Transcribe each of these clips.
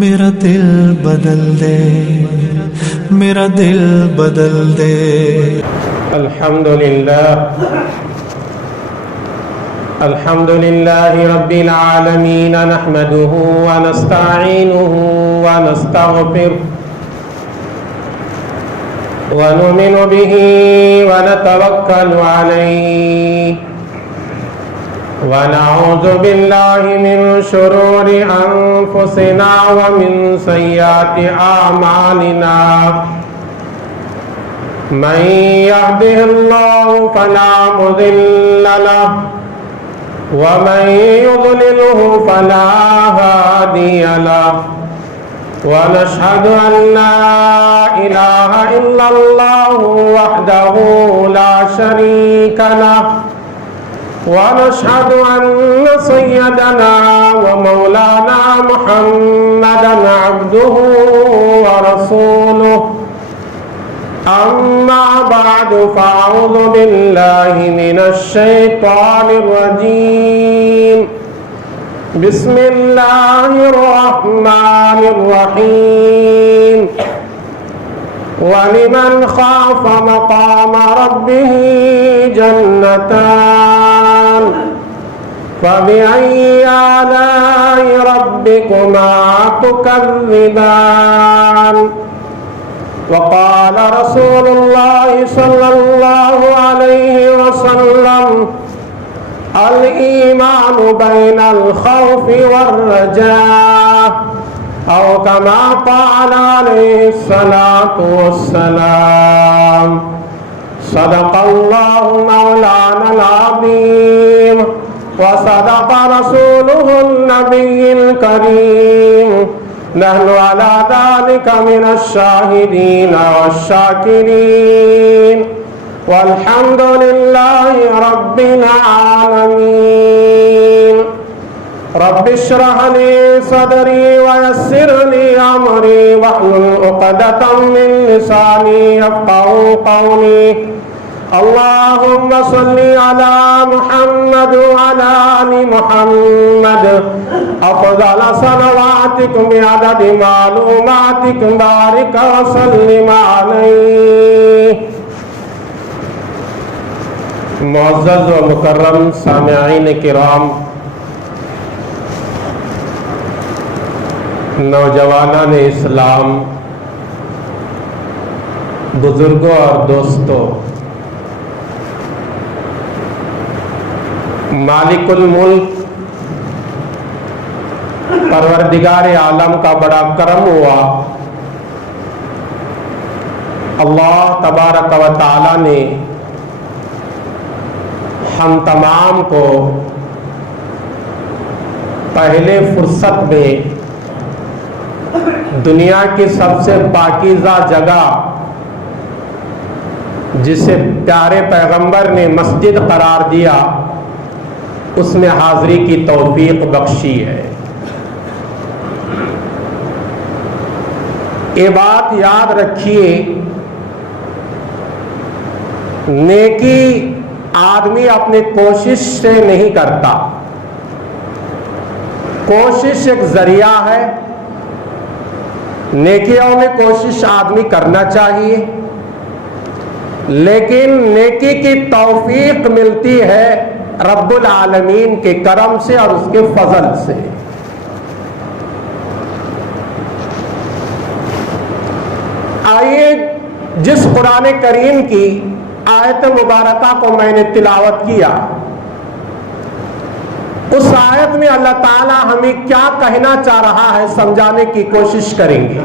میرا دل بدل دے، میرا دل بدل دے۔ الحمد لله رب العالمين، نحمده ونستعينه ونستغفره ونؤمن به ونتوكل عليه ونعوذ بالله من شرور أنفسنا ومن سيئات أعمالنا، من يهده الله فلا مضل له ومن يضلله فلا هادي له، ونشهد أن لا إله إلا الله وحده لا شريك له، ونشهد أن سيدنا ومولانا محمدا عبده ورسوله. أما بعد، فأعوذ بالله من الشيطان الرجيم. بسم الله الرحمن الرحيم. ولمن خاف مقام ربه جنتان، فبأي آلاء ربكما تكذبان؟ وقال رسول الله صلى الله عليه وسلم: الإيمان بين الخوف والرجاء، أو كما قال عليه الصلاة والسلام. صدق الله مولانا العظيم، وصدق رسوله النبي الكريم. نحن على ذلك من الشاهدين والشاكرين، والحمد لله رب العالمين. رب اشرح لي صدري ويسر لي أمري واحلل عقدة من لساني يفقهوا قولي. اللهم صل على محمد وعلى آل محمد، أفضل صلواتكم بعدد معلوماتكم، بارك وسلم عليه. معزز و مکرم سامعین کرام، نوجوانان اسلام، بزرگوں اور دوستوں، مالک الملک پروردگار عالم کا بڑا کرم ہوا، اللہ تبارک و تعالی نے ہم تمام کو پہلے فرصت میں دنیا کی سب سے پاکیزہ جگہ، جسے پیارے پیغمبر نے مسجد قرار دیا، اس میں حاضری کی توفیق بخشی ہے۔ یہ بات یاد رکھیے، نیکی آدمی اپنی کوشش سے نہیں کرتا، کوشش ایک ذریعہ ہے۔ نیکیوں میں کوشش آدمی کرنا چاہیے، لیکن نیکی کی توفیق ملتی ہے رب العالمین کے کرم سے اور اس کے فضل سے۔ آئیے جس قرآن کریم کی آیت مبارکہ کو میں نے تلاوت کیا، اس آیت میں اللہ تعالیٰ ہمیں کیا کہنا چاہ رہا ہے سمجھانے کی کوشش کریں گے۔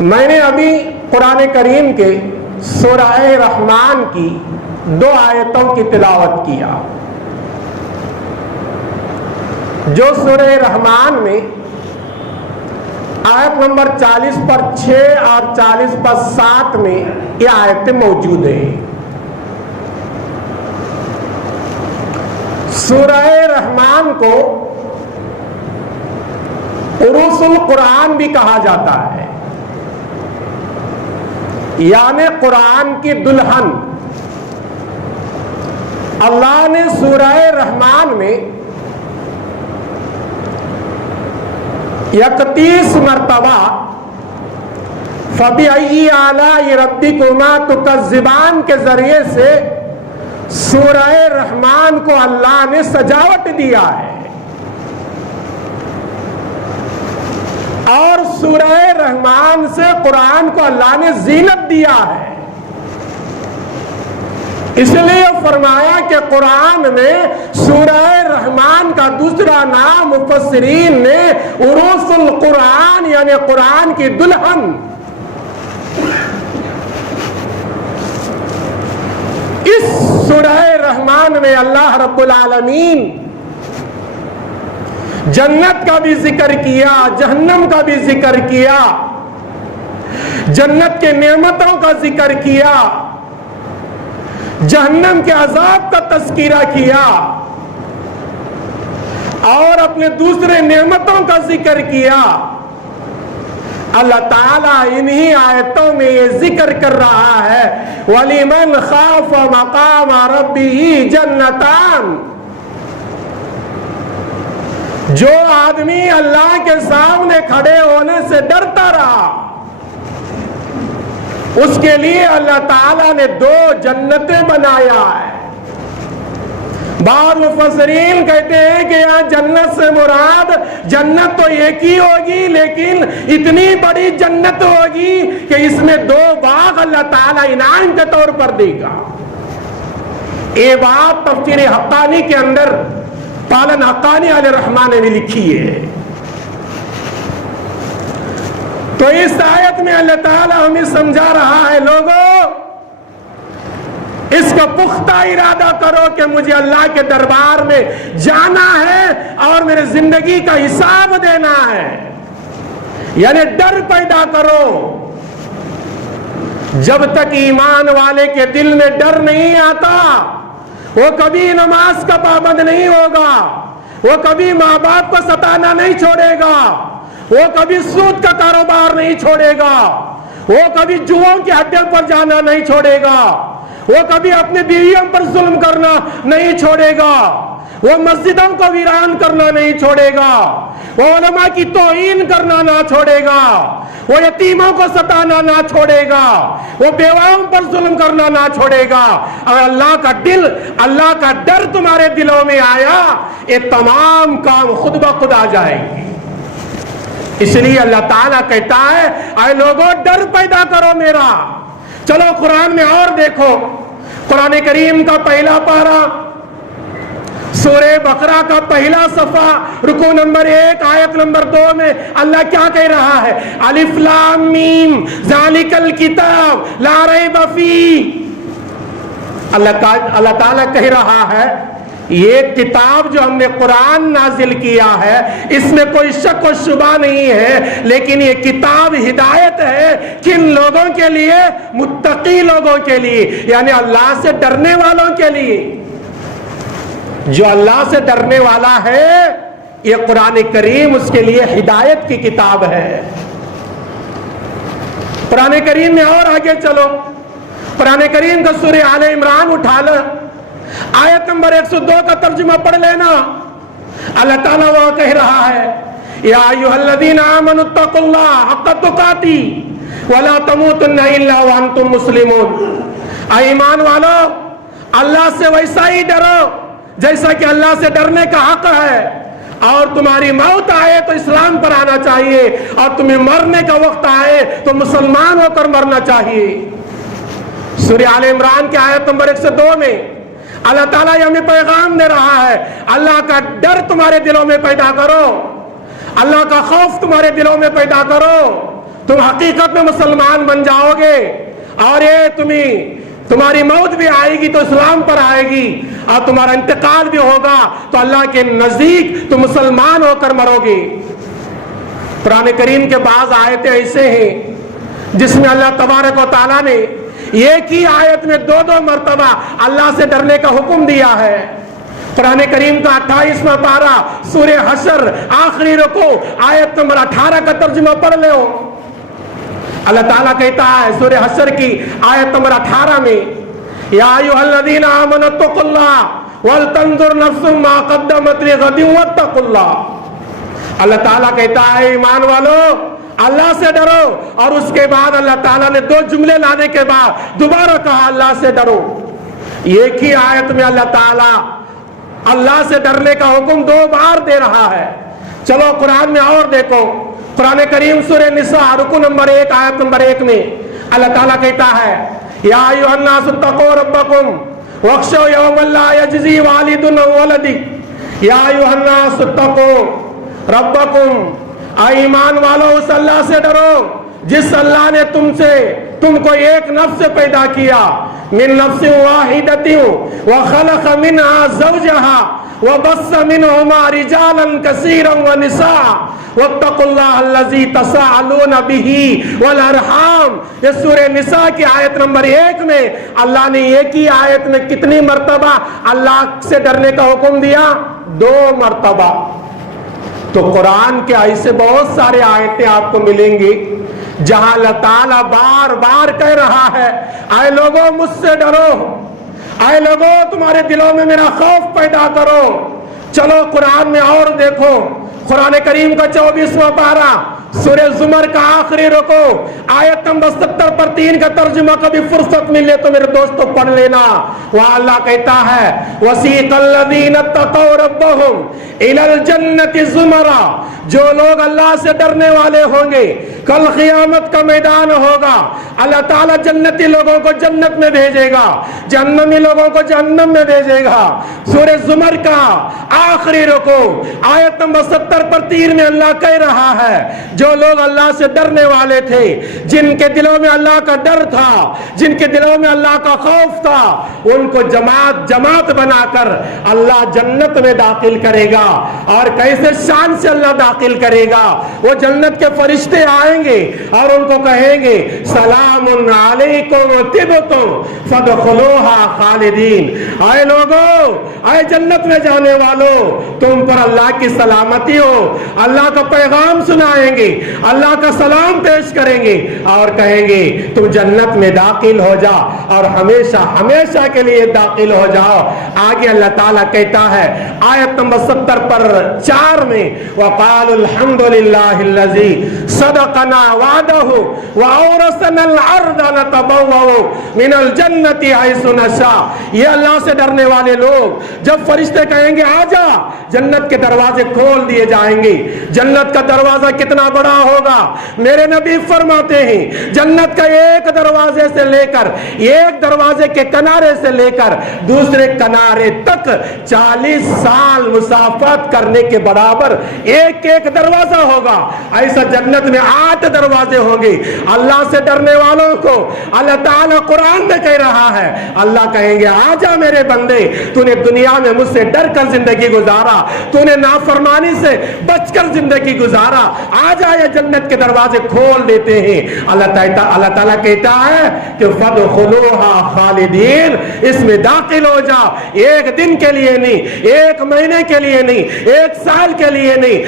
میں نے ابھی قرآن کریم کے سورہ رحمان کی 2 آیتوں کی تلاوت کیا، جو سورہ رحمان میں آیت نمبر 40 پر 6 اور 40 پر 7 میں یہ آیتیں موجود ہیں۔ سورہ رحمان کو عروس القرآن بھی کہا جاتا ہے، یعنی قرآن کی دلہن۔ اللہ نے سورہ رحمان میں 31 मरतबा फबिअय्यि आलाइ रब्बिकुमा तुकज़्ज़िबान के जरिए से सूरह रहमान को अल्लाह ने सजावट दिया है, और सूरह रहमान से कुरान को अल्लाह ने जीनत दिया है। इसलिए फरमाया कि कुरान में सूरह रहमान का दूसरा नाम मुफस्सिरीन ने उरूसुल कुरान यानी कुरान की दुल्हन, इस सूरह रहमान में अल्लाह रब्बुल आलमीन जन्नत का भी जिक्र किया, जहन्नम का भी जिक्र किया, जन्नत के नेमतों का जिक्र किया, जहन्नम के अजाब का तज़किरा किया, और अपने दूसरे नेमतों का जिक्र किया। अल्लाह ताला इन्हीं आयतों में ये जिक्र कर रहा है, वलिमन खाफ मकाम रब्बिही जन्नतान, जो आदमी अल्लाह के सामने खड़े होने से डरता रहा, उसके लिए अल्लाह ताला ने 2 जन्नतें बनाया है। बाद मुफस्सिरीन कहते हैं कि यहाँ जन्नत से मुराद जन्नत तो एक ही होगी, लेकिन इतनी बड़ी जन्नत होगी कि इसमें 2 बाग अल्लाह ताला इनाम के तौर पर देगा। ये बात तफसीर हक्कानी के अंदर पालन हक्कानी अलैहिर्रहमान ने लिखी है। तो इस आयत में अल्लाह ताला हमें समझा रहा है, लोगों इसका पुख्ता इरादा करो कि मुझे अल्लाह के दरबार में जाना है और मेरे जिंदगी का हिसाब देना है, यानी डर पैदा करो। जब तक ईमान वाले के दिल में डर नहीं आता, वो कभी नमाज का पाबंद नहीं होगा, वो कभी माँ बाप को सताना नहीं छोड़ेगा, वो कभी सूद का कारोबार नहीं छोड़ेगा, वो कभी जुओं के अड्डे पर जाना नहीं छोड़ेगा, वो कभी अपने बीवियों पर जुल्म करना नहीं छोड़ेगा, वो मस्जिदों को वीरान करना नहीं छोड़ेगा, वो उलमा की तौहीन करना ना छोड़ेगा, वो यतीमों को सताना ना छोड़ेगा, वो बेवाओं पर जुल्म करना ना छोड़ेगा। और अल्लाह का दिल, अल्लाह का डर तुम्हारे दिलों में आया, ये तमाम काम खुद ब खुद आ जाएंगे। इसलिए अल्लाह ताला कहता है, आए लोगों डर पैदा करो मेरा। चलो कुरान में और देखो, कुरान करीम का पहला पारा सूरह बकरा का पहला सफा रुकू नंबर 1 आयत नंबर 2 में अल्लाह क्या कह रहा है, अलिफ लाम मीम ज़ालिकल किताब ला रैब फी। अल्लाह ताला कह रहा है, ये किताब जो हमने कुरान नाजिल किया है इसमें कोई शक और शुबा नहीं है, लेकिन ये किताब हिदायत है किन लोगों के लिए, मुत्तकी लोगों के लिए, यानी अल्लाह से डरने वालों के लिए। जो अल्लाह से डरने वाला है, ये कुरान करीम उसके लिए हिदायत की किताब है। कुरान करीम में और आगे चलो, कुरान करीम का सूरह आले इमरान उठा लो, आयत नंबर 102 का तर्जुमा पढ़ लेना। अल्लाह ताला वहां कह रहा है, या अय्युहल्लज़ीना आमनुत्तकुल्लाह हक़्क़ तुक़ाती वला तमूतुन्ना इल्ला व अंतुम मुस्लिमून। ऐ ईमान वालो, अल्लाह से वैसा ही डरो जैसा कि अल्लाह से डरने का हक है, और तुम्हारी मौत आए तो इस्लाम पर आना चाहिए, और तुम्हें मरने का वक्त आए तो मुसलमान होकर मरना चाहिए। सूरह आले इमरान के आयत नंबर 102 में अल्लाह ताला हमें पैगाम दे रहा है, अल्लाह का डर तुम्हारे दिलों में पैदा करो, अल्लाह का खौफ तुम्हारे दिलों में पैदा करो, तुम हकीकत में मुसलमान बन जाओगे, और ये तुम्हारी मौत भी आएगी तो इस्लाम पर आएगी, और तुम्हारा इंतकाल भी होगा तो अल्लाह के नजदीक तुम मुसलमान होकर मरोगे। कुरान करीम के बाज आयतें ऐसे हैं जिसमें अल्लाह तबारक व तआला ने एक ही आयत में 2-2 मरतबा अल्लाह से डरने का हुक्म दिया है। कुरान करीम का 28वां पारा सूरह हशर आखिरी रुकू आयत नंबर 18 का तर्जुमा पढ़ लो। अल्लाह ताला कहता है सूरह हशर की आयत नंबर 18 में, या अय्युहल्लज़ीना आमनुत्तकुल्लाह वल तंजुर नफ्सुम मा क़द्दमत लिग़दिन वत्तकुल्लाह। اللہ تعالیٰ کہتا ہے ایمان والو اللہ سے ڈرو، اور اس کے بعد اللہ تعالیٰ نے 2 جملے لانے کے بعد دوبارہ کہا اللہ سے ڈرو۔ ایک ہی آیت میں اللہ تعالیٰ اللہ سے ڈرنے کا حکم 2 بار دے رہا ہے۔ چلو قرآن میں اور دیکھو، قرآن کریم سورہ نساء رکو نمبر 1 آیت نمبر 1 میں اللہ تعالیٰ کہتا ہے یا ایھا الناس اتقوا ربکم واخشوا یوما لا یجزی والد عن ولدہ، یا ایھا الناس اتقوا ربکم، اے ایمان والو اس اللہ سے ڈرو جس اللہ نے تم کو ایک نفس سے پیدا کیا، من نفس واحدۃ وخلق منها زوجها وبث منهما رجالا كثيرا ونساء واتقوا الله الذي تساءلون به والارحام۔ یہ سورہ نساء کی آیت نمبر 1 میں اللہ نے ایک ہی آیت میں کتنی مرتبہ اللہ سے ڈرنے کا حکم دیا؟ 2 مرتبہ۔ تو قرآن کے ایسے بہت سارے آیتیں آپ کو ملیں گی جہاں اللہ تعالیٰ بار بار کہہ رہا ہے اے لوگوں مجھ سے ڈرو، اے لوگوں تمہارے دلوں میں میرا خوف پیدا کرو۔ چلو قرآن میں اور دیکھو، قرآن کریم کا 24واں پارہ سورہ زمر کا آخری رکو آیت نمبر 70 پر 3 کا ترجمہ کبھی فرصت ملے تو میرے دوستو پڑھ لینا۔ وہاں اللہ کہتا ہے وَسِيقَ الَّذِينَ اتَّقَوْا رَبَّهُمْ إِلَى الْجَنَّةِ زُمَرًا، جو لوگ اللہ سے ڈرنے والے ہوں گے کل قیامت کا میدان ہوگا، اللہ تعالیٰ جنتی لوگوں کو جنت میں بھیجے گا، جہنمی لوگوں کو جہنم میں بھیجے گا۔ سورہ زمر کا آخری رکو آیت نمبر 70 پر 3 میں اللہ کہہ رہا ہے جو لوگ اللہ سے ڈرنے والے تھے، جن کے دلوں میں اللہ کا ڈر تھا، جن کے دلوں میں اللہ کا خوف تھا، ان کو جماعت جماعت بنا کر اللہ جنت میں داخل کرے گا۔ اور کیسے شان سے اللہ داخل کرے گا، وہ جنت کے فرشتے آئیں گے اور ان کو کہیں گے سلام علیکم طبتم فادخلوها خالدین، اے لوگو اے جنت میں جانے والو تم پر اللہ کی سلامتی ہو، اللہ کا پیغام سنائیں گے، اللہ کا سلام پیش کریں گے اور کہیں گے تم جنت میں داخل ہو جا اور ہمیشہ ہمیشہ کے لیے داخل ہو جاؤ۔ آگے اللہ تعالیٰ کہتا ہے آیت نمبر 70 پر 4 میں وَقَالُوا الْحَمْدُ لِلَّهِ الَّذِي صَدَقَنَا وَعْدَهُ وَأَوْرَثَنَا الْأَرْضَ نَتَبَوَّأُ مِنَ الْجَنَّةِ حَيْثُ نَشَاءُ۔ یہ اللہ سے ڈرنے والے لوگ جب فرشتے کہیں گے آجا، جنت کے دروازے کھول دیے جائیں گے۔ جنت کا دروازہ کتنا بڑا ہوگا، میرے نبی فرماتے ہیں جنت کا ایک دروازے سے لے کر ایک دروازے کے کنارے سے لے کر دوسرے کنارے تک 40 سال مسافت کرنے کے برابر ایک ایک دروازہ ہوگا۔ ایسا جنت میں 8 دروازے ہوں گے۔ اللہ سے ڈرنے والوں کو اللہ تعالیٰ قرآن میں کہہ رہا ہے، اللہ کہیں گے آجا میرے بندے، تو نے دنیا میں مجھ سے ڈر کر زندگی گزارا، تو نے نافرمانی سے بچ کر زندگی گزارا، آجا یہ جنت کے دروازے کھول دیتے ہیں۔ اللہ تعالیٰ کہتا ہے کہ فَادْخُلُوهَا خَالِدِينَ، اس میں داخل ہو جا، ایک دن کے لیے نہیں، ایک مہینے کے لیے نہیں، ایک سال کے لیے نہیں،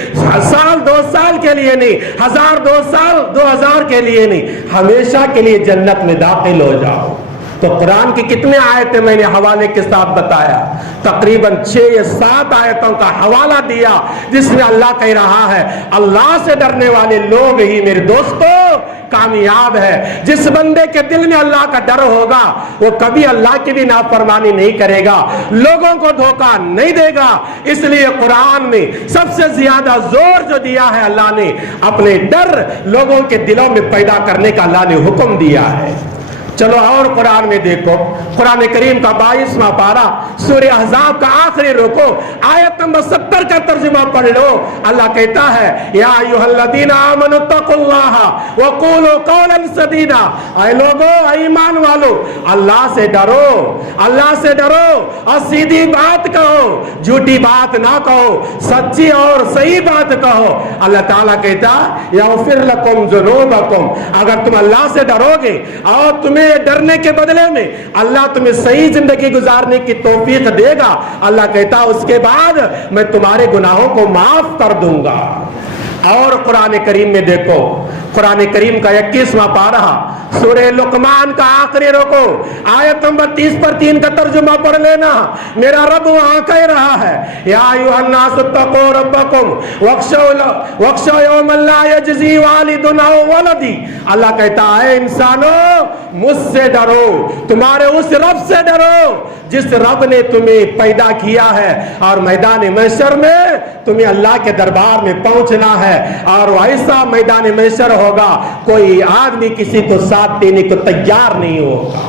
سال 2 سال کے لیے نہیں، 1000 2 سال 2000 کے لیے نہیں، ہمیشہ کے لیے جنت میں داخل ہو جاؤ۔ تو قرآن کی کتنے آیتیں میں نے حوالے کے ساتھ بتایا، تقریباً 6 یا 7 آیتوں کا حوالہ دیا جس میں اللہ کہہ رہا ہے اللہ سے ڈرنے والے لوگ ہی میرے دوستو کامیاب ہے۔ جس بندے کے دل میں اللہ کا ڈر ہوگا وہ کبھی اللہ کی بھی نافرمانی نہیں کرے گا، لوگوں کو دھوکہ نہیں دے گا۔ اس لیے قرآن میں سب سے زیادہ زور جو دیا ہے اللہ نے اپنے ڈر لوگوں کے دلوں میں پیدا کرنے کا اللہ نے حکم دیا ہے۔ چلو اور قرآن میں دیکھو، قرآن کریم کا 22واں پارہ سورہ احزاب کا آخری رکو آیت نمبر 70 کا ترجمہ پڑھ لو۔ اللہ کہتا ہے یا ایھا الذین آمنوا اتقوا اللہ وقولوا قولا سدیدا، اے لوگو اے ایمان والو اللہ سے ڈرو، اللہ سے ڈرو اور سیدھی بات کہو، جھوٹی بات نہ کہو، سچی اور صحیح بات کہو۔ اللہ تعالیٰ کہتا یغفر لکم ذنوبکم، اگر تم اللہ سے ڈرو گے اور تمہیں ڈرنے کے بدلے میں اللہ تمہیں صحیح زندگی گزارنے کی توفیق دے گا، اللہ کہتا اس کے بعد میں تمہارے گناہوں کو معاف کر دوں گا۔ اور قرآن کریم میں دیکھو، قرآن کریم کا 21واں پارہ سورہ لقمان کا آخری رکو آیت نمبر 30 پر 3 کا ترجمہ پڑھ لینا. میرا رب وہاں کہہ رہا ہے یا ایھا الناس اتقوا ربکم واخشوا یوما لا یجزی والد عن ولدی. اللہ کہتا ہے انسانوں مجھ سے ڈرو, تمہارے اس رب سے ڈرو جس رب نے تمہیں پیدا کیا ہے, اور میدان محشر میں تمہیں اللہ کے دربار میں پہنچنا ہے, اور ایسا میدان محشر ہوگا کوئی آدمی کسی کو ساتھ دینے کو تیار نہیں ہوگا.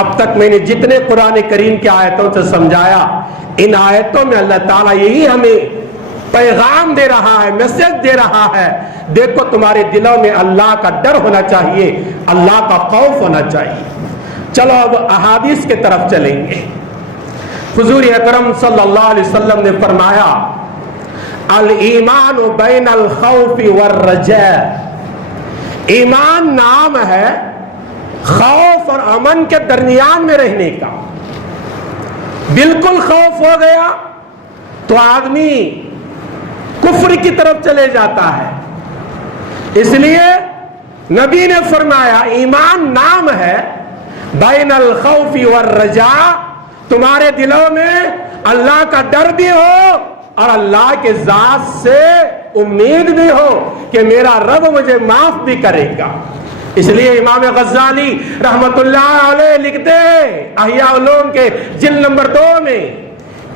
اب تک میں نے جتنے قرآن کریم کی آیتوں سے سمجھایا, ان آیتوں میں اللہ تعالیٰ یہی ہمیں پیغام دے رہا ہے, میسج دے رہا ہے, دیکھو تمہارے دلوں میں اللہ کا ڈر ہونا چاہیے, اللہ کا خوف ہونا چاہیے. چلو اب احادیث کی طرف چلیں گے. حضور اکرم صلی اللہ علیہ وسلم نے فرمایا الایمان بین الخوف والرجاء. ایمان نام ہے خوف اور امن کے درمیان میں رہنے کا. بالکل خوف ہو گیا تو آدمی کفر کی طرف چلے جاتا ہے. اس لیے نبی نے فرمایا ایمان نام ہے بین الخوف والرجاء, تمہارے دلوں میں اللہ کا ڈر بھی ہو اور اللہ کے ذات سے امید بھی ہو کہ میرا رب مجھے معاف بھی کرے گا. اس لیے امام غزالی رحمت اللہ علیہ لکھتے ہیں احیاء علوم کے جلد نمبر 2 میں,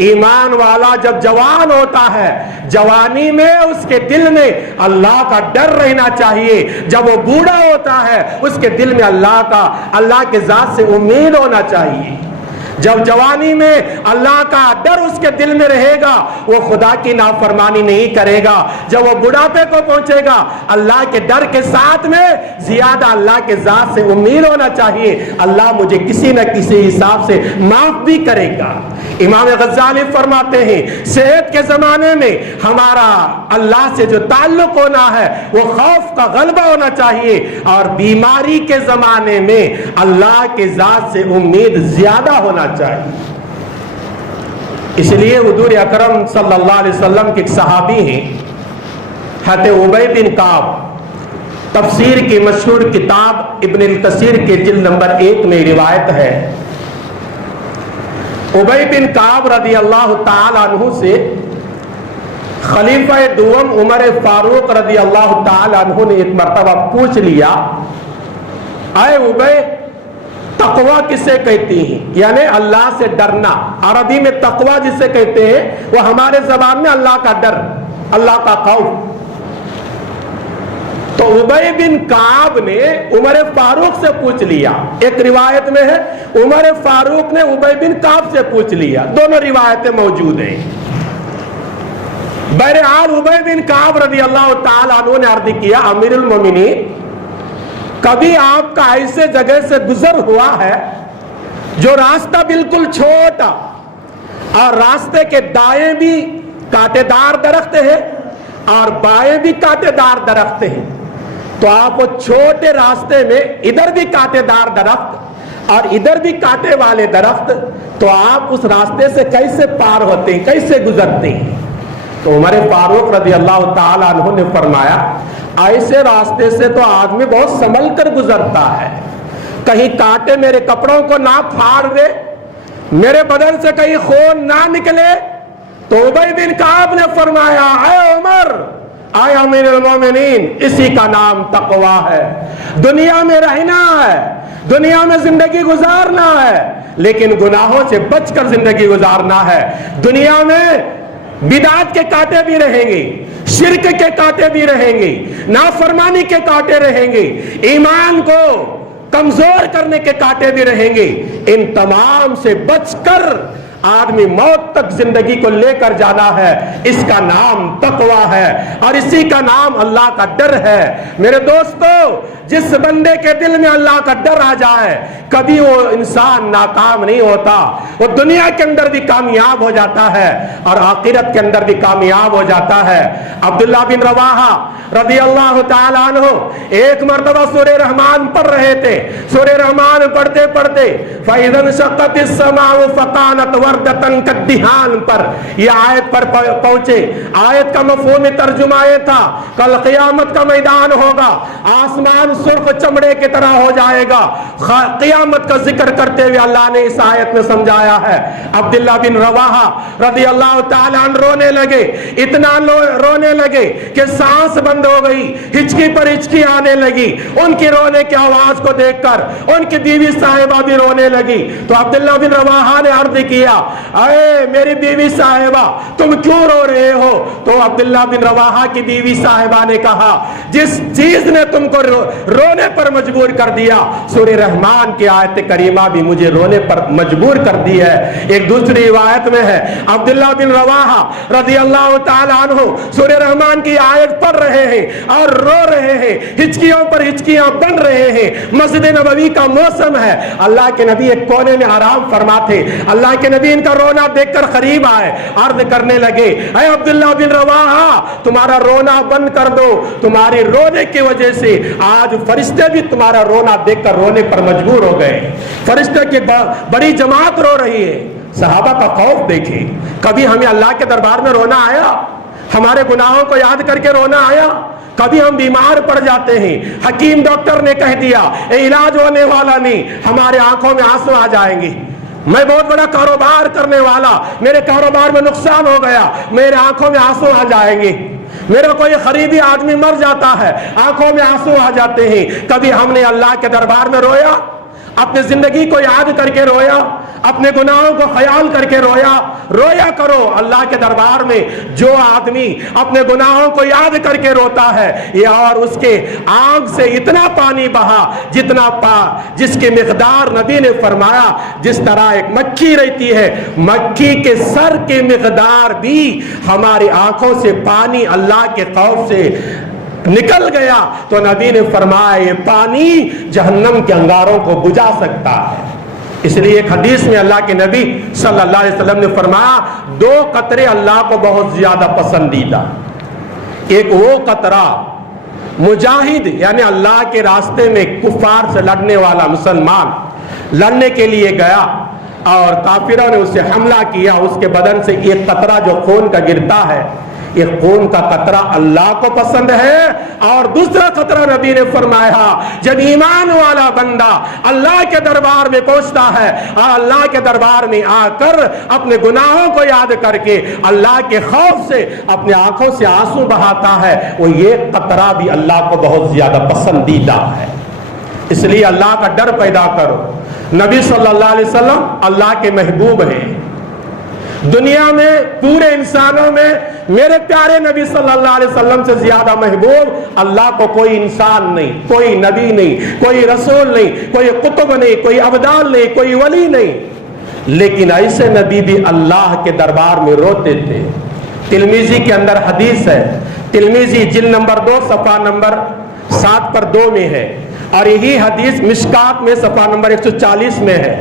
ایمان والا جب جوان ہوتا ہے جوانی میں اس کے دل میں اللہ کا ڈر رہنا چاہیے, جب وہ بوڑھا ہوتا ہے اس کے دل میں اللہ کے ذات سے امید ہونا چاہیے. جب جوانی میں اللہ کا ڈر اس کے دل میں رہے گا وہ خدا کی نافرمانی نہیں کرے گا. جب وہ بڑھاپے کو پہنچے گا اللہ کے ڈر کے ساتھ میں زیادہ اللہ کے ذات سے امید ہونا چاہیے, اللہ مجھے کسی نہ کسی حساب سے معاف بھی کرے گا. امام غزالی فرماتے ہیں صحت کے زمانے میں ہمارا اللہ سے جو تعلق ہونا ہے وہ خوف کا غلبہ ہونا چاہیے, اور بیماری کے زمانے میں اللہ کے ذات سے امید زیادہ ہونا چاہیے. اس لیے حضور اکرم صلی اللہ علیہ وسلم کے ایک صحابی ہیں حضرت ابی بن کعب, تفسیر کی مشہور کتاب ابن الکثیر کے جلد نمبر 1 میں روایت ہے ابی بن کعب رضی اللہ تعالی عنہ سے خلیفہ دوم عمر فاروق رضی اللہ تعالی عنہ نے ایک مرتبہ پوچھ لیا اے ابی تقوی کسے کہتی ہیں, یعنی اللہ سے ڈرنا. عربی میں تقوی جسے کہتے ہیں وہ ہمارے زبان میں اللہ کا ڈر, اللہ کا خوف. تو ابی بن کعب نے عمر فاروق سے پوچھ لیا. ایک روایت میں ہے عمر فاروق نے ابی بن کعب سے پوچھ لیا, دونوں روایتیں موجود ہیں. بہرحال ابی بن کعب رضی اللہ تعالی عنہ نے عرض کیا امیر المومنین کبھی آپ کا ایسے جگہ سے گزر ہوا ہے جو راستہ بالکل چھوٹا اور راستے کے دائیں بھی کانٹے دار درخت ہیں اور بائیں بھی کانٹے دار درخت ہیں, تو آپ وہ چھوٹے راستے میں ادھر بھی کانٹے دار درخت اور ادھر بھی کانٹے والے درخت, تو آپ اس راستے سے کیسے پار ہوتے ہیں, کیسے گزرتے ہیں؟ تو عمر فاروق رضی اللہ تعالی عنہ نے فرمایا ایسے راستے سے تو آدمی بہت سنبھل کر گزرتا ہے, کہیں کانٹے میرے کپڑوں کو نہ پھاڑ دے, میرے بدن سے کہیں خون نہ نکلے. تو ابی بن کعب نے فرمایا اے عمر اے امیر المومنین اسی کا نام تقوی ہے. دنیا میں رہنا ہے, دنیا میں زندگی گزارنا ہے, لیکن گناہوں سے بچ کر زندگی گزارنا ہے. دنیا میں بدعت کے کانٹے بھی رہیں گے, شرک کے کانٹے بھی رہیں گے, نافرمانی کے کانٹے رہیں گے, ایمان کو کمزور کرنے کے کانٹے بھی رہیں گے. ان تمام سے بچ کر آدمی موت تک زندگی کو لے کر جانا ہے. اس کا نام تقوی ہے اور اسی کا نام اللہ کا ڈر ہے. میرے دوستو جس بندے کے دل میں اللہ کا ڈر آ جائے کبھی وہ انسان ناکام نہیں ہوتا, وہ دنیا کے اندر بھی کامیاب ہو جاتا ہے اور آخرت کے اندر بھی کامیاب ہو جاتا ہے. عبداللہ بن رواحہ رضی اللہ تعالیٰ عنہ ایک مرتبہ سورہ رحمان پڑھ رہے تھے. سورہ رحمان پڑھتے پڑھتے فَإِذَا انشَقَّتِ السَّمَاءُ فَكَانَتْ मर्दतन कद्दिहान पर ये आयत पर पहुंचे। आयत का मफहूम तर्जुमा ये था, कल क़यामत का मैदान होगा, आसमान सुर्ख चमड़े की तरह हो जाएगा। क़यामत का जिक्र करते हुए अल्लाह ने इस आयत में समझाया है। अब्दुल्लाह बिन रवाहा रज़ी अल्लाह ताला अन्हु रोने लगे, इतना रोने लगे कि सांस बंद हो गई, हिचकी पर हिचकी आने लगी। उनकी रोने की आवाज को देखकर उनकी बीवी साहिबा भी रोने लगी। तो अब्दुल्लाह बिन रवाहा ने अर्ज किया, अरे मेरी बीवी साहिबा तुम क्यों रो रहे हो? तो अब्दुल्लाह बिन रवाहा की बीवी साहिबा ने कहा, जिस चीज ने तुमको रोने पर मजबूर कर दिया, सूरह रहमान की आयत करीमा भी मुझे रोने पर मजबूर कर दी है। एक दूसरी रिवायत में है, अब्दुल्लाह बिन रवाहा रज़ी अल्लाह ताला अन्हु सूरह रहमान की आयत पढ़ रहे हैं और रो रहे हैं, हिचकियों पर हिचकियां बन रहे हैं। मस्जिद नबवी का मौसम है, अल्लाह के नबी एक कोने में आराम फरमाते। अल्लाह के नबी इनका रोना देखकर करीब आए, अर्ज करने लगे, ऐ अब्दुल्लाह बिन रवाहा तुम्हारा रोना बंद कर दो, तुम्हारे रोने की वजह से आज फरिश्ते भी तुम्हारा रोना देखकर रोने पर मजबूर हो गए। फरिश्ते की बड़ी जमात रो रही है। सहाबा का खौफ देखे, कभी हमें अल्लाह के दरबार में रोना आया? हमारे गुनाहों को याद करके रोना आया? कभी हम बीमार पड़ जाते हैं, हकीम डॉक्टर ने कह दिया इलाज होने वाला नहीं, हमारे आंखों में आंसू आ जाएंगे। मैं बहुत बड़ा कारोबार करने वाला, मेरे कारोबार में नुकसान हो गया, मेरे आंखों में आंसू आ जाएंगे। मेरा कोई खरीदी आदमी मर जाता है, आंखों में आंसू आ जाते हैं। कभी हमने अल्लाह के दरबार में रोया? अपनी जिंदगी को याद करके रोया? अपने गुनाहों को ख्याल करके रोया? रोया करो अल्लाह के दरबार में। जो आदमी अपने गुनाहों को याद करके रोता है, ये और उसके आंख से इतना पानी बहा जिसकी मिकदार नबी ने फरमाया, जिस तरह एक मक्खी रहती है, मक्खी के सर की मिकदार भी हमारी आंखों से पानी अल्लाह के खौफ से निकल गया। तो नबी ने फरमाया ये पानी जहन्नम के अंगारों को बुझा सकता है। इसलिए एक हदीस में अल्लाह के नबी सल्लल्लाहु अलैहि वसल्लम ने फरमाया, दो कतरे अल्लाह को बहुत ज्यादा पसंदीदा। एक वो कतरा मुजाहिद यानी अल्लाह के रास्ते में कुफार से लड़ने वाला मुसलमान लड़ने के लिए गया और काफिरों ने उससे हमला किया, उसके बदन से एक कतरा जो खून का गिरता है, ये खून का कतरा अल्लाह को पसंद है। और दूसरा कतरा नबी ने फरमाया, जब ईमान वाला बंदा अल्लाह के दरबार में पहुंचता है और अल्लाह के दरबार में आकर अपने गुनाहों को याद करके अल्लाह के खौफ से अपने आंखों से आंसू बहाता है, वो ये कतरा भी अल्लाह को बहुत ज्यादा पसंदीदा है। इसलिए अल्लाह का डर पैदा करो। नबी सल्लल्लाहु अलैहि वसल्लम अल्लाह के महबूब हैं। दुनिया में पूरे इंसानों में मेरे प्यारे नबी सल्लल्लाहु अलैहि वसल्लम से ज्यादा महबूब अल्लाह को कोई इंसान नहीं, कोई नबी नहीं, कोई रसूल नहीं, कोई कुतुब नहीं, कोई अब्दाल नहीं, कोई वली नहीं। लेकिन ऐसे नबी भी अल्लाह के दरबार में रोते थे। तिरमिजी के अंदर हदीस है, तिरमिजी जिल्द नंबर 2 सफ़ा नंबर 7 पर 2 में है, और यही हदीस मिशकात में सफ़ा नंबर 140 में है।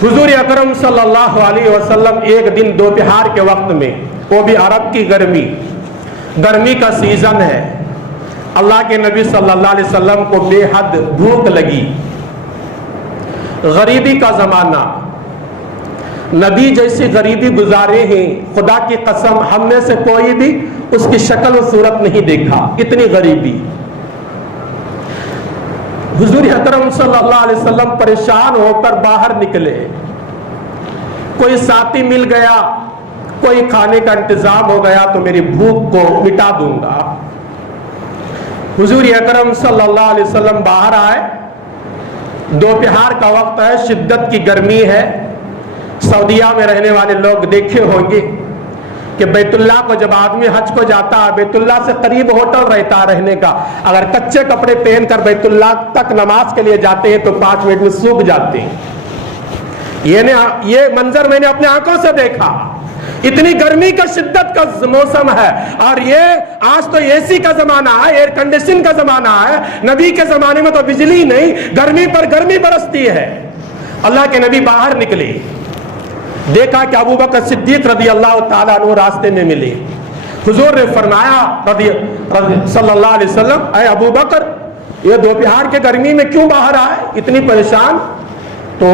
हुजूर अकरम सल्लल्लाहु अलैहि वसल्लम एक दिन दोपहर के वक्त में, वो भी अरब की गर्मी का सीजन है, अल्लाह के नबी सल्लल्लाहु अलैहि वसल्लम को बेहद भूख लगी, गरीबी का जमाना, नबी जैसी गरीबी गुजारे हैं, खुदा की कसम हम में से कोई भी उसकी शक्ल और सूरत नहीं देखा, इतनी गरीबी। हुजूर अकरम सल्लल्लाहु अलैहि वसल्लम परेशान होकर बाहर निकले, कोई साथी मिल गया, कोई खाने का इंतजाम हो गया तो मेरी भूख को मिटा दूंगा। हुजूर अकरम सल्लल्लाहु अलैहि वसल्लम बाहर आए, दोपहर का वक्त है, शिद्दत की गर्मी है। सऊदीया में रहने वाले लोग देखे होंगे कि बैतुल्लाह को जब आदमी हज को जाता है, बैतुल्लाह से करीब होटल रहता है रहने का, अगर कच्चे कपड़े पहनकर बैतुल्लाह तक नमाज के लिए जाते हैं तो 5 मिनट में सूख जाते हैं। ये मंजर मैंने अपने आंखों से देखा। इतनी गर्मी का शिद्दत का मौसम है, और ये आज तो एसी का जमाना है, एयर कंडीशन का जमाना है। नबी के जमाने में तो बिजली नहीं, गर्मी पर गर्मी बरसती है। अल्लाह के नबी बाहर निकले, देखा कि अबू बकर सिद्दीक रज़ी अल्लाह ताला अन्हु रास्ते में मिले। हुजूर ने फरमाया सल्लल्लाहु अलैहि वसल्लम, ऐ अबू बकर, ये दोपहर के गर्मी में क्यों बाहर आए, इतनी परेशान? तो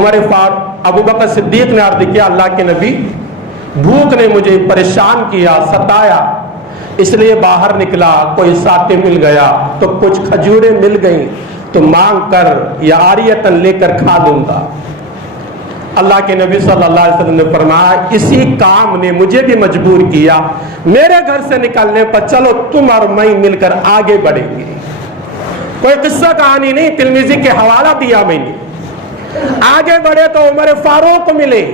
अबू बकर सिद्दीक ने अर्ज किया, अल्लाह के नबी, भूख ने मुझे परेशान किया, सताया, इसलिए बाहर निकला, कोई साथे मिल गया तो कुछ खजूरें मिल गई तो मांग कर या आरियतन लेकर खा लूंगा। अल्लाह के नबी सल्लल्लाहु अलैहि वसल्लम ने फरमाया, इसी काम ने मुझे भी मजबूर किया, मेरे घर से निकलने पर चलो तुम और मैं मिलकर आगे बढ़ेंगे। कोई किस्सा कहानी नहीं, तिरमिज़ी के हवाला दिया मैंने। आगे बढ़े तो उमर फारूक मिले,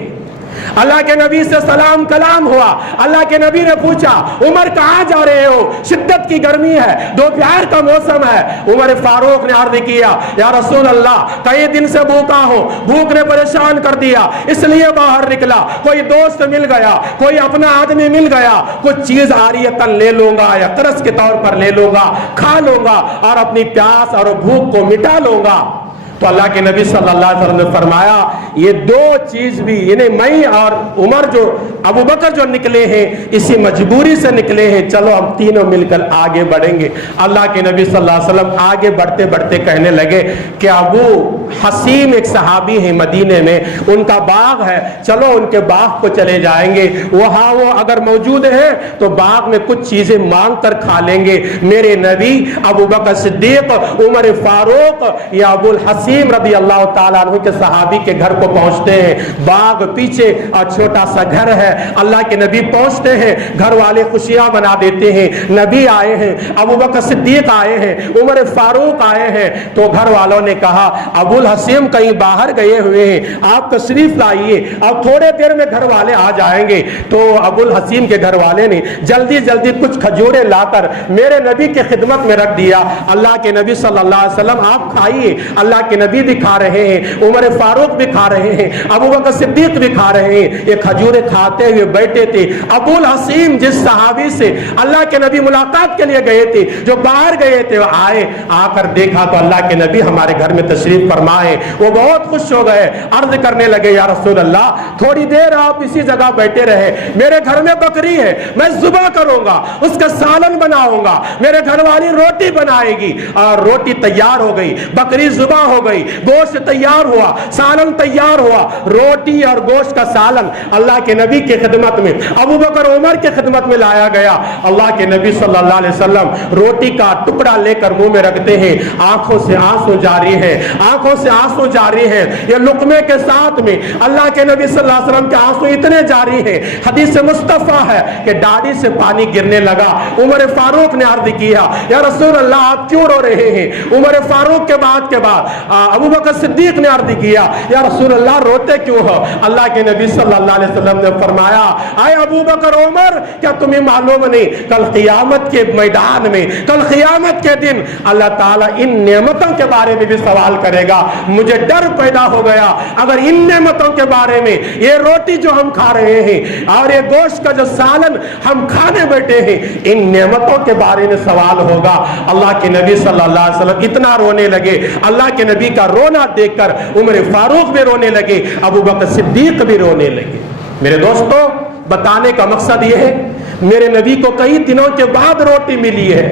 अल्लाह के नबी से सलाम कलाम हुआ। अल्लाह के नबी ने पूछा, उमर कहाँ जा रहे हो? शिद्दत की गर्मी है, दोपहर का मौसम है। उमर फारूक ने अर्ज किया, या रसूल अल्लाह, कई दिन से भूखा हो, भूख ने परेशान कर दिया, इसलिए बाहर निकला, कोई दोस्त मिल गया, कोई अपना आदमी मिल गया, कुछ चीज आरियतन ले लूंगा या तरस के तौर पर ले लूंगा, खा लूंगा और अपनी प्यास और भूख को मिटा लूंगा। तो अल्लाह के नबी सल्लल्लाहु अलैहि वसल्लम ने फरमाया, ये दो चीज भी, यानी मैं और उमर जो अबू बकर जो निकले हैं, इसी मजबूरी से निकले हैं, चलो हम तीनों मिलकर आगे बढ़ेंगे। अल्लाह के नबी सल्लल्लाहु अलैहि वसल्लम आगे बढ़ते बढ़ते कहने लगे कि अबू हसीम एक सहाबी है मदीने में, उनका बाग है, चलो उनके बाग को चले जाएंगे, वहां वो अगर मौजूद है तो बाग में कुछ चीजें मांग कर खा लेंगे। मेरे नबी अबू बकर सिद्दीक, उमर फारूक या अबुल हसीम रज़ी अल्लाह ताला अन्हु के सहाबी के घर को पहुंचते हैं। बाग पीछे और छोटा सा घर है। अल्लाह के नबी पहुंचते हैं, घर वाले खुशियां मना देते हैं, नबी आए हैं, अबू बकर सिद्दीक आए हैं, उमर फारूक आए हैं। तो घर वालों ने कहा, अबुल हसीम कहीं बाहर गए हुए हैं, आप तशरीफ लाइए, अब थोड़े देर में घर वाले आ जाएंगे। तो अबुल हसीम के घर वाले ने जल्दी जल्दी कुछ खजूरें लाकर मेरे नबी के खिदमत में रख दिया। अल्लाह के नबी सल्लल्लाहु अलैहि वसल्लम आप खाइए। अल्लाह के नबी भी खा रहे हैं, उमर फारूक भी खा रहे हैं, अबू बकर सिद्दीक भी खा रहे हैं। ये खजूरें खाते हुए बैठे थे। अबुल हसीम जिस सहाबी से अल्लाह के नबी मुलाकात के लिए गए थे, जो बाहर गए थे, वो आए, आकर देखा तो अल्लाह के नबी हमारे घर में तशरीफ फरमाए। वो बहुत खुश हो गए, अर्ज करने लगे, या रसूल अल्लाह, थोड़ी देर आप इसी जगह बैठे रहे, मेरे घर में बकरी है, मैं जुबा करूंगा, उसका सालन बनाऊंगा, मेरे घर वाली रोटी बनाएगी। और रोटी तैयार हो गई, बकरी जुबा हो गई, गोश्त तैयार हुआ, सालन तैयार हुआ। रोटी और गोश्त का सालन अल्लाह के नबी के खिदमत में, अबू बकर उमर के खिदमत में लाया गया। अल्लाह के नबी सल्लल्लाहु अलैहि वसल्लम रोटी का टुकड़ा लेकर मुंह में रखते हैं, आंखों से आंसू जारी है, आंखों से आंसू जारी है। ये लुकमे के साथ में अल्लाह के नबी सल्लल्लाहु अलैहि वसल्लम के आंसू इतने जारी है, हदीस मुस्तफा है कि दाढ़ी से पानी गिरने लगा। उमर फारूक ने अर्ज किया, या रसूल अल्लाह, आप क्यों रो रहे हैं? उमर फारूक के बाद अबू बकर सिद्दीक ने अर्ज किया, या रसूल अल्लाह, रोते क्यों हो? अल्लाह के नबी सल्लल्लाहु अलैहि वसल्लम ने फरमाया, आए अबू बकर उमर, क्या तुम्हें मालूम नहीं, कल क़यामत के मैदान में, कल क़यामत के दिन अल्लाह ताला इन नेमतों के बारे में भी सवाल करेगा। मुझे डर पैदा हो गया, अगर इन नेमतों के बारे में, ये रोटी जो हम खा रहे हैं और ये गोश्त का जो सालन हम खाने बैठे हैं, इन नेमतों के बारे में सवाल होगा। अल्लाह के नबी सल्लल्लाहु अलैहि वसल्लम इतना रोने लगे, अल्लाह के नबी का रोना देखकर उमर फारूक भी रोने लगे, अबू बकर सिद्दीक भी रोने लगे। मेरे दोस्तों, बताने का मकसद यह है, मेरे नबी को कई दिनों के बाद रोटी मिली है,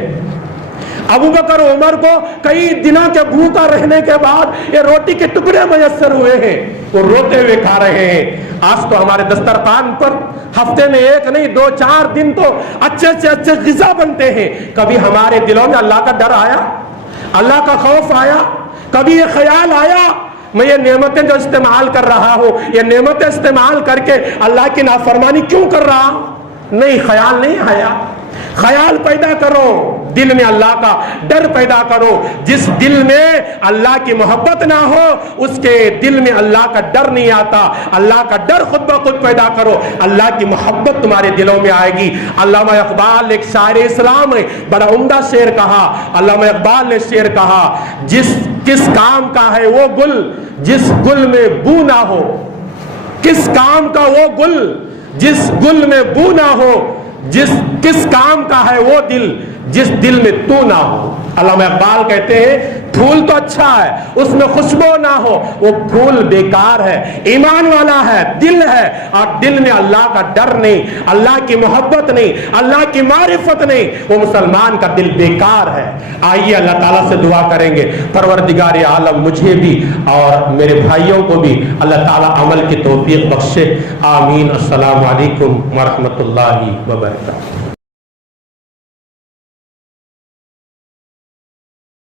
अबू बकर उमर को कई दिनों के भूखा रहने के बाद ये रोटी के टुकड़े मयस्सर हुए हैं, वो रोते हुए खा रहे हैं। आज तो हमारे दस्तरखान पर हफ्ते में एक नहीं 2-4 दिन तो अच्छे से अच्छे ग़िज़ा बनते हैं। कभी हमारे दिलों में अल्लाह का डर आया, अल्लाह का खौफ आया? कभी ये ख्याल आया, मैं ये नेमतें जो इस्तेमाल कर रहा हूँ, ये नेमतें इस्तेमाल करके अल्लाह की नाफरमानी क्यों कर रहा हूँ? नहीं, ख्याल नहीं आया। ख्याल पैदा करो, दिल में अल्लाह का डर पैदा करो। जिस दिल में अल्लाह की मोहब्बत ना हो, उसके दिल में अल्लाह का डर नहीं आता। अल्लाह का डर खुद ब खुद पैदा करो, अल्लाह की मोहब्बत तुम्हारे दिलों में आएगी। अल्लामा इकबाल एक शायर इस्लाम है, बड़ा उम्दा शेर कहा। अल्लामा इकबाल ने शेर कहा, किस काम का है वो गुल जिस गुल में बू ना हो, किस काम का वो गुल जिस गुल में बू ना हो, किस काम का है वो दिल जिस दिल में तू ना हो। अल्लामा इकबाल कहते हैं پھول تو اچھا ہے، اس میں خوشبو نہ ہو، وہ پھول بیکار ہے۔ ایمان والا ہے، دل ہے، اور دل میں اللہ کا ڈر نہیں، اللہ کی محبت نہیں، اللہ کی معرفت نہیں، وہ مسلمان کا دل بیکار ہے۔ آئیے اللہ تعالیٰ سے دعا کریں گے، پروردگار عالم مجھے بھی اور میرے بھائیوں کو بھی اللہ تعالیٰ عمل کی توفیق بخشے، آمین۔ السلام علیکم ورحمۃ اللہ وبرکاتہ۔